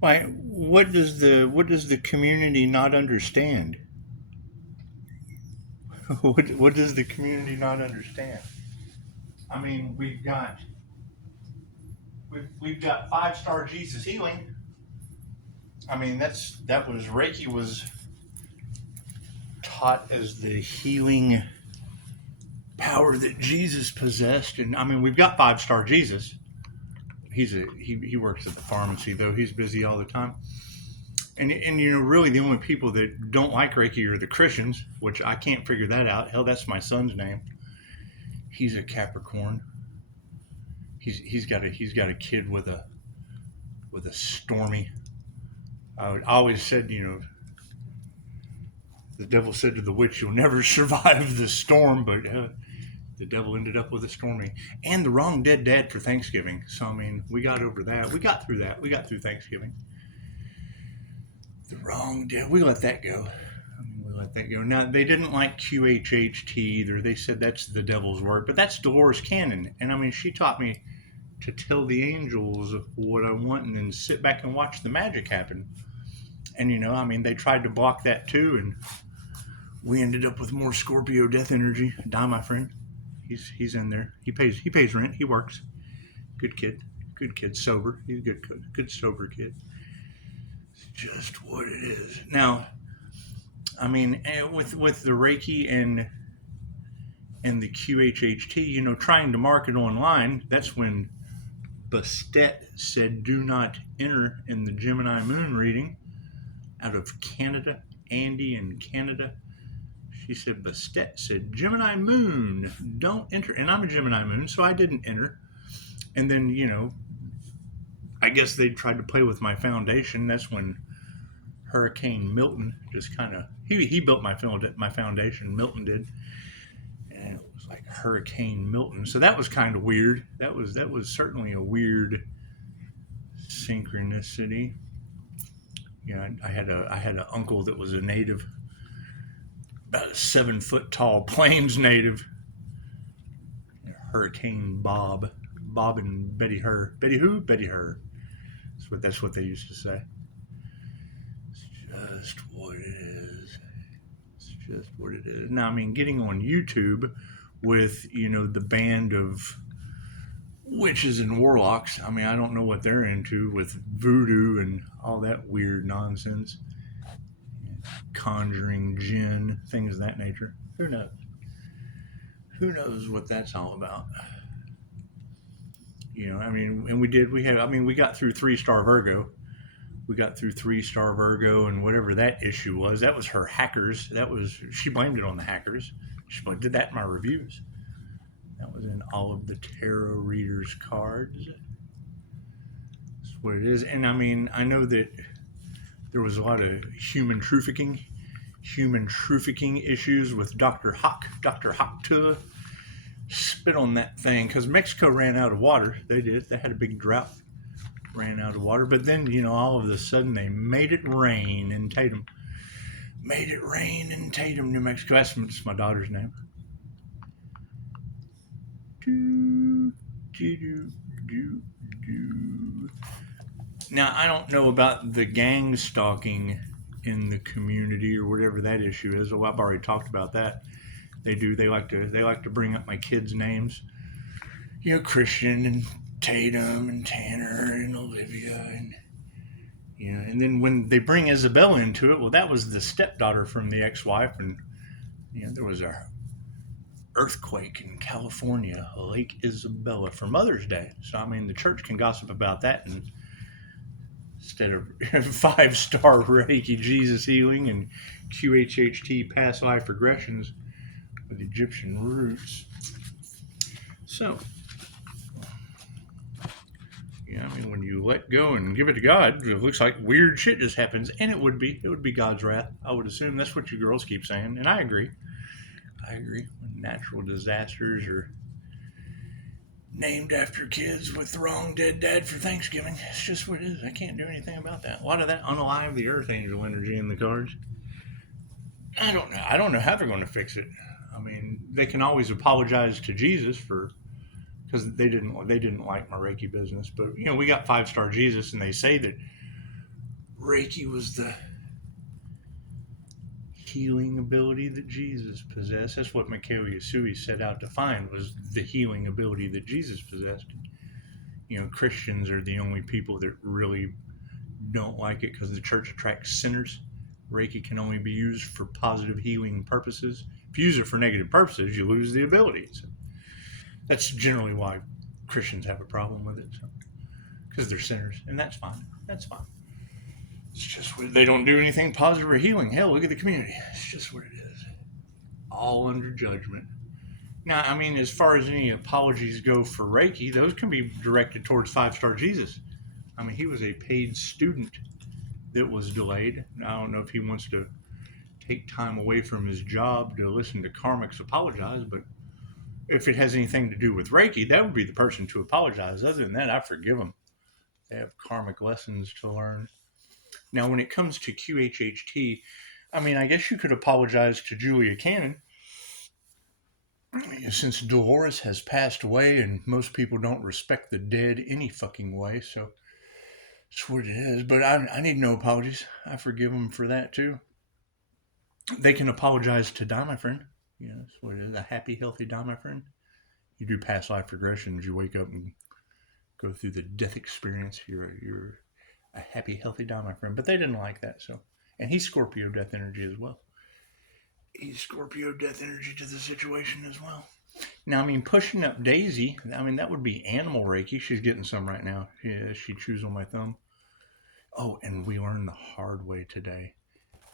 Why? What does the community not understand? What does the community not understand? I mean, we've got 5-star Jesus healing. I mean, Reiki was taught as the healing power that Jesus possessed, and I mean, we've got 5-star Jesus. He works at the pharmacy though. He's busy all the time. And really the only people that don't like Reiki are the Christians, which I can't figure that out. Hell, that's my son's name. He's a Capricorn. He's got a kid with a stormy. I always said, the devil said to the witch, "You'll never survive the storm," but the devil ended up with a stormy and the wrong dead dad for Thanksgiving. So I mean, we got over that. We got through that. We got through Thanksgiving. The wrong dead. We let that go. We let that go. Now they didn't like QHHT either. They said that's the devil's work, but that's Dolores Cannon, and I mean, she taught me to tell the angels what I want and then sit back and watch the magic happen. And I mean, they tried to block that too, and we ended up with more Scorpio death energy. Die, my friend. He's in there. He pays rent. He works. Good kid, sober. He's a good sober kid. It's just what it is. Now, I mean, with the Reiki and the QHHT, trying to market online, that's when Bastet said, "Do not enter" in the Gemini moon reading out of Canada, Andy in Canada. She said, Bastet said, "Gemini moon, don't enter." And I'm a Gemini moon, so I didn't enter. And then, I guess they tried to play with my foundation. That's when Hurricane Milton just kind of, he built my foundation, Milton did. And it was like Hurricane Milton. So that was kind of weird. That was certainly a weird synchronicity. I had an uncle that was a native, about a 7-foot tall Plains native. Hurricane Bob and Betty Her. Betty who? Betty Her. That's what they used to say. It's just what it is. It's just what it is. Now, I mean, getting on YouTube with, the band of witches and warlocks. I mean, I don't know what they're into with voodoo and all that weird nonsense. Conjuring, jinn, things of that nature. Who knows? Who knows what that's all about? I mean, and we got through 3-star Virgo. We got through 3-star Virgo, and whatever that issue was, that was her hackers. She blamed it on the hackers. She did that in my reviews. That was in all of the tarot readers' cards. That's what it is. And I mean, I know that there was a lot of human trafficking issues with Dr. Hawk spit on that thing because Mexico ran out of water. They did. They had a big drought, ran out of water. But then, all of a sudden, they made it rain in Tatum. New Mexico. That's my daughter's name. Now, I don't know about the gang stalking in the community or whatever that issue is. Well, I've already talked about that. They do. They like to bring up my kids' names. Christian and Tatum and Tanner and Olivia and then when they bring Isabella into it, well, that was the stepdaughter from the ex-wife, and there was a earthquake in California, Lake Isabella, for Mother's Day. So I mean, the church can gossip about that, and instead of 5-star Reiki Jesus healing and QHHT past life regressions with Egyptian roots. So, I mean, when you let go and give it to God, it looks like weird shit just happens, and it would be God's wrath. I would assume that's what you girls keep saying, and I agree. When natural disasters are named after kids with the wrong dead dad for Thanksgiving, it's just what it is. I can't do anything about that. A lot of that unalive the earth angel energy in the cards. I don't know. I don't know how they're going to fix it. I mean, they can always apologize to Jesus because they didn't like my Reiki business. But we got 5-star Jesus, and they say that Reiki was the healing ability that Jesus possessed. That's what Mikhail Yasui set out to find, was the healing ability that Jesus possessed. You know, Christians are the only people that really don't like it because the church attracts sinners. Reiki can only be used for positive healing purposes. If you use it for negative purposes, you lose the ability. So that's generally why Christians have a problem with it. So, because they're sinners, and that's fine. That's fine. It's just what they don't do anything positive or healing. Hell, look at the community. It's just what it is. All under judgment. Now, I mean, as far as any apologies go for Reiki, those can be directed towards 5-Star Jesus. I mean, he was a paid student that was delayed. I don't know if he wants to take time away from his job to listen to karmics apologize, but if it has anything to do with Reiki, that would be the person to apologize. Other than that, I forgive them. They have karmic lessons to learn. Now, when it comes to QHHT, I mean, I guess you could apologize to Julia Cannon, since Dolores has passed away and most people don't respect the dead any fucking way, so it's what it is. But I need no apologies. I forgive them for that too. They can apologize to Die, my friend. You know, that's what it is. A happy, healthy Die, my friend. You do past life regressions. You wake up and go through the death experience. You're a happy, healthy Die, my friend. But they didn't like that, so. And he's Scorpio death energy as well. He's Scorpio death energy to the situation as well. Now, I mean, pushing up Daisy, I mean, that would be animal Reiki. She's getting some right now. Yeah, she chews on my thumb. Oh, and we learned the hard way today.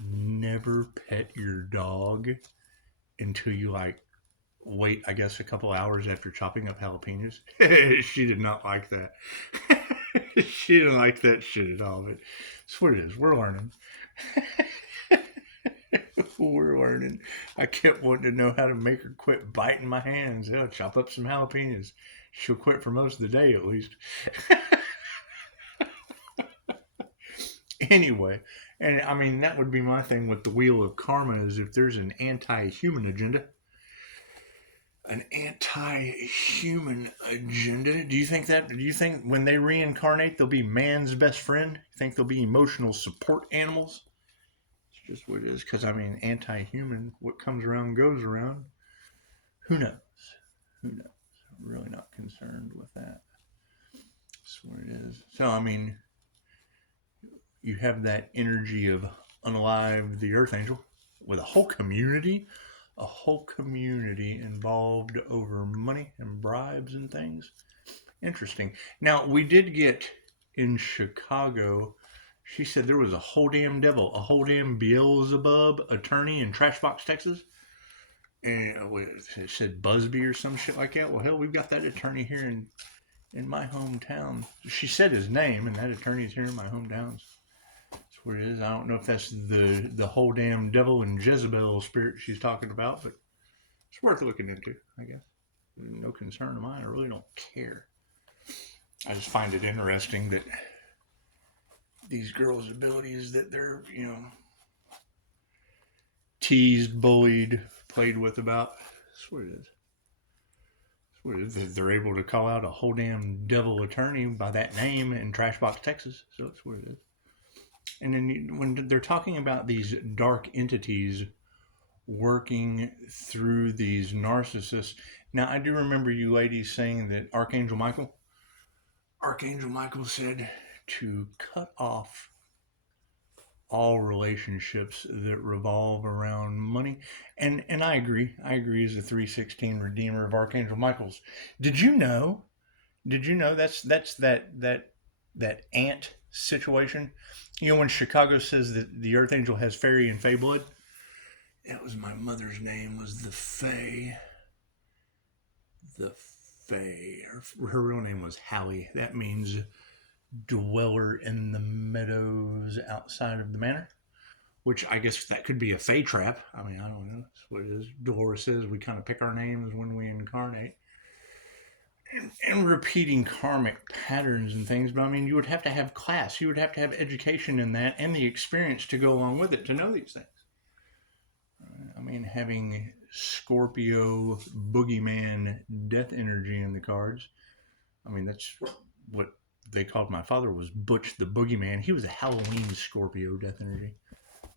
Never pet your dog until you, like, wait, I guess, a couple hours after chopping up jalapenos. She did not like that. She didn't like that shit at all. But that's what it is. We're learning. We're learning. I kept wanting to know how to make her quit biting my hands. Hell, chop up some jalapenos. She'll quit for most of the day, at least. Anyway, and I mean, that would be my thing with the Wheel of Karma, is if there's an anti-human agenda, do you think when they reincarnate, they'll be man's best friend? You think they'll be emotional support animals? It's just what it is. Because, I mean, anti-human, what comes around goes around. Who knows? Who knows? I'm really not concerned with that. That's what it is. So, I mean, you have that energy of Unalive the Earth Angel with a whole community involved over money and bribes and things. Interesting. Now, we did get in Chicago, she said there was a whole damn devil, a whole damn Beelzebub attorney in Trashbox, Texas. And it said Busby or some shit like that. Well, hell, we've got that attorney here in my hometown. She said his name, and that attorney's here in my hometown. That's what it is. I don't know if that's the whole damn devil and Jezebel spirit she's talking about, but it's worth looking into, I guess. No concern of mine. I really don't care. I just find it interesting that these girls' abilities that they're, teased, bullied, played with about. That's what it is. That's what it is. They're able to call out a whole damn devil attorney by that name in Trashbox, Texas. So that's what it is. And then when they're talking about these dark entities working through these narcissists. Now, I do remember you ladies saying that Archangel Michael said to cut off all relationships that revolve around money. And I agree. I agree as a 316 redeemer of Archangel Michael's. Did you know that's that ant situation? You know, when Chicago says that the Earth Angel has fairy and fae blood, that was my mother's name, was the Fae. The Fae. Her real name was Hallie. That means dweller in the meadows outside of the manor, which I guess that could be a Fae trap. I mean, I don't know. That's what it is. Dolores says we kind of pick our names when we incarnate. And repeating karmic patterns and things, but I mean, you would have to have class. You would have to have education in that and the experience to go along with it to know these things. I mean, having Scorpio boogeyman death energy in the cards, I mean, that's what they called my father was Butch the Boogeyman. He was a Halloween Scorpio death energy.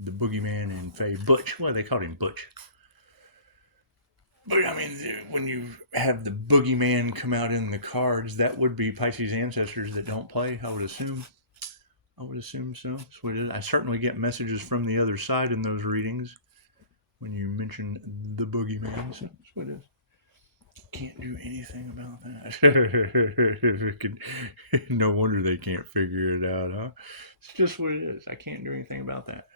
The Boogeyman and Faye. Butch. Well, they called him Butch. But I mean, when you have the Boogeyman come out in the cards, that would be Pisces ancestors that don't play, I would assume. I would assume so. That's what it is. I certainly get messages from the other side in those readings when you mention the Boogeyman. So that's what it is. Can't do anything about that. No wonder they can't figure it out, huh? It's just what it is. I can't do anything about that.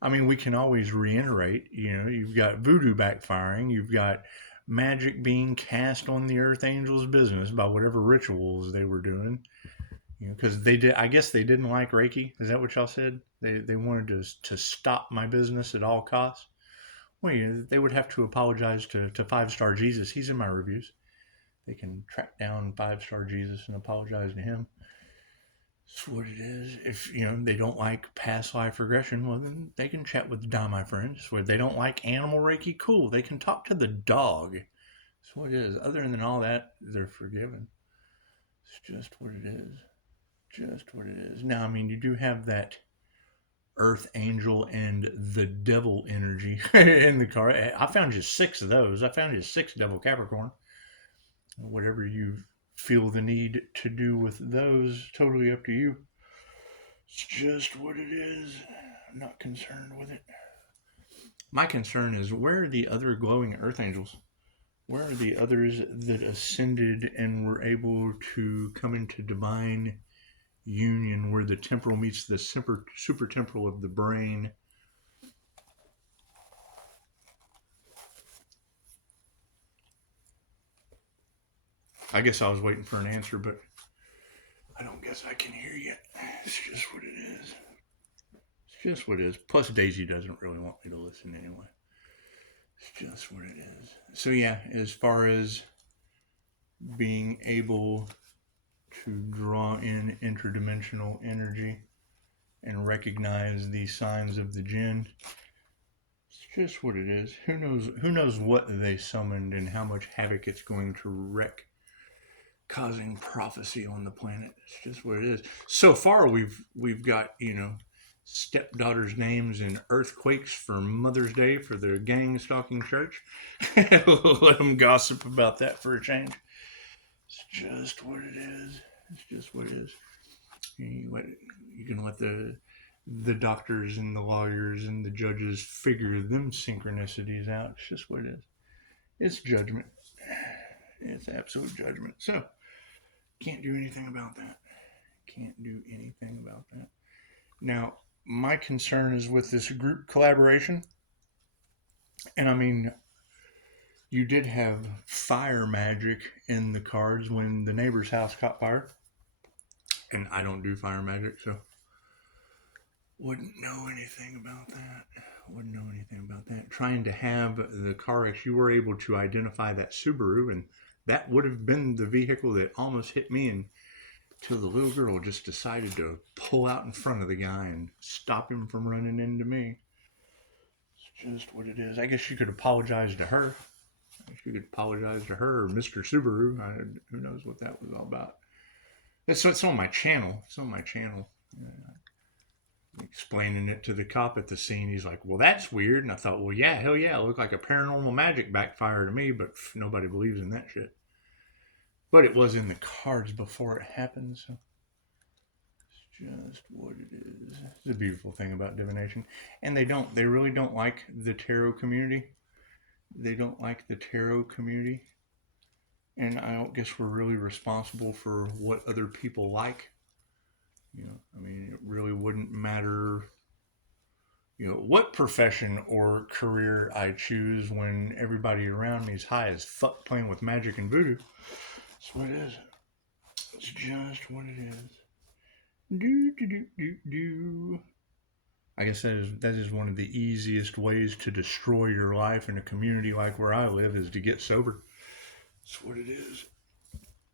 I mean, we can always reiterate, you've got voodoo backfiring, you've got magic being cast on the Earth Angels' business by whatever rituals they were doing. Because they did, I guess they didn't like Reiki. Is that what y'all said? They wanted to stop my business at all costs. Well, they would have to apologize to 5-Star Jesus. He's in my reviews. They can track down 5-Star Jesus and apologize to him. That's what it is. If they don't like past life regression, well then they can chat with my friends. Where they don't like animal Reiki, cool. They can talk to the dog. That's what it is. Other than all that, they're forgiven. It's just what it is. Just what it is. Now, I mean, you do have that Earth Angel and the Devil energy in the card. I found just 6 of those. I found just 6 Devil Capricorn. Whatever you feel the need to do with those, totally up to you. It's just what it is. I'm not concerned with it. My concern is, where are the other glowing Earth Angels? Where are the others that ascended and were able to come into divine union where the temporal meets the super temporal of the brain? I guess I was waiting for an answer, but I don't guess I can hear yet. It's just what it is. It's just what it is. Plus, Daisy doesn't really want me to listen anyway. It's just what it is. So yeah, as far as being able to draw in interdimensional energy and recognize the signs of the jinn, it's just what it is. Who knows what they summoned and how much havoc it's going to wreak, causing prophecy on the planet. It's just what it is. So far we've got, stepdaughters' names and earthquakes for Mother's Day for the gang stalking church. Let them gossip about that for a change. It's just what it is. It's just what it is. You can let the doctors and the lawyers and the judges figure them synchronicities out. It's just what it is. It's judgment. It's absolute judgment. So, can't do anything about that. Can't do anything about that. Now, my concern is with this group collaboration. And I mean, you did have fire magic in the cards when the neighbor's house caught fire. And I don't do fire magic, so wouldn't know anything about that. Wouldn't know anything about that. Trying to have the car wreck, you were able to identify that Subaru, and that would have been the vehicle that almost hit me until the little girl just decided to pull out in front of the guy and stop him from running into me. It's just what it is. I guess you could apologize to her. I guess you could apologize to her or Mr. Subaru. Who knows what that was all about. It's on my channel. It's on my channel. Explaining it to the cop at the scene. He's like, well, that's weird. And I thought, well, yeah, hell yeah. It looked like a paranormal magic backfire to me, but nobody believes in that shit. But it was in the cards before it happened, so it's just what it is. It's a beautiful thing about divination. And they really don't like the tarot community. They don't like the tarot community. And I don't guess we're really responsible for what other people like. I mean, it really wouldn't matter, what profession or career I choose when everybody around me is high as fuck playing with magic and voodoo. That's what it is. It's just what it is. I guess that is one of the easiest ways to destroy your life in a community like where I live, is to get sober. That's what it is.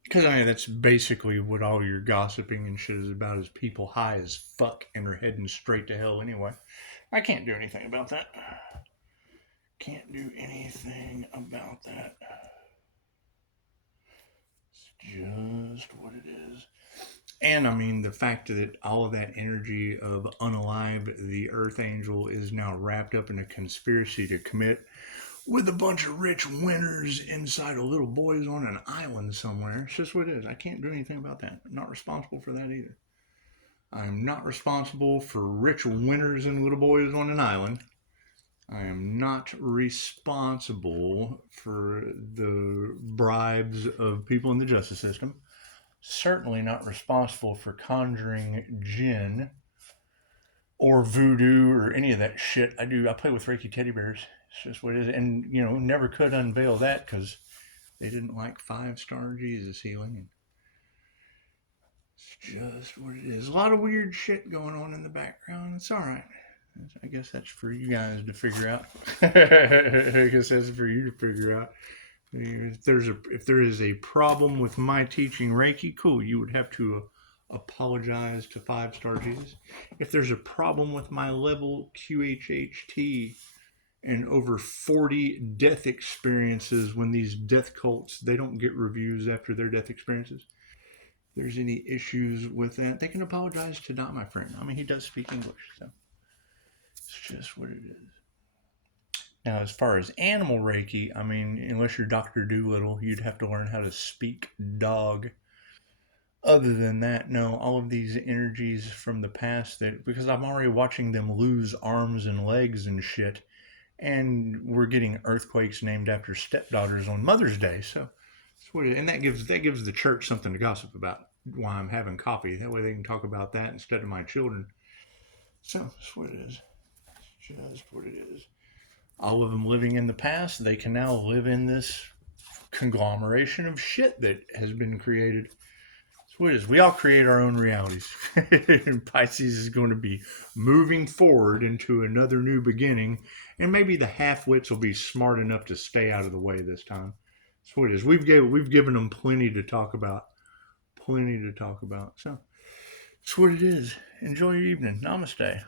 Because that's basically what all your gossiping and shit is about, is people high as fuck and are heading straight to hell anyway. I can't do anything about that. Can't do anything about that. It's just what it is. And I mean, the fact that all of that energy of unalive, the Earth Angel, is now wrapped up in a conspiracy to commit with a bunch of rich winners inside of little boys on an island somewhere. It's just what it is. I can't do anything about that. I'm not responsible for that either. I'm not responsible for rich winners and little boys on an island. I am not responsible for the bribes of people in the justice system. Certainly not responsible for conjuring jinn or voodoo or any of that shit. I play with Reiki teddy bears. It's just what it is. And, never could unveil that because they didn't like 5-star Jesus healing. It's just what it is. A lot of weird shit going on in the background. It's all right. I guess that's for you guys to figure out. I guess that's for you to figure out. If there is a problem with my teaching Reiki, cool. You would have to apologize to 5-star Jesus. If there's a problem with my level QHHT and over 40 death experiences, when these death cults, they don't get reviews after their death experiences. If there's any issues with that, they can apologize to Dot, my friend. I mean, he does speak English, so it's just what it is. Now, as far as animal Reiki, I mean, unless you're Dr. Doolittle, you'd have to learn how to speak dog. Other than that, no, all of these energies from the past, because I'm already watching them lose arms and legs and shit, and we're getting earthquakes named after stepdaughters on Mother's Day, so that's what it is. And that gives the church something to gossip about while I'm having coffee. That way they can talk about that instead of my children. So that's what it is. It's just what it is. All of them living in the past, they can now live in this conglomeration of shit that has been created. That's what it is. We all create our own realities. And Pisces is going to be moving forward into another new beginning. And maybe the half-wits will be smart enough to stay out of the way this time. That's what it is. We've given them plenty to talk about. So that's what it is. Enjoy your evening. Namaste.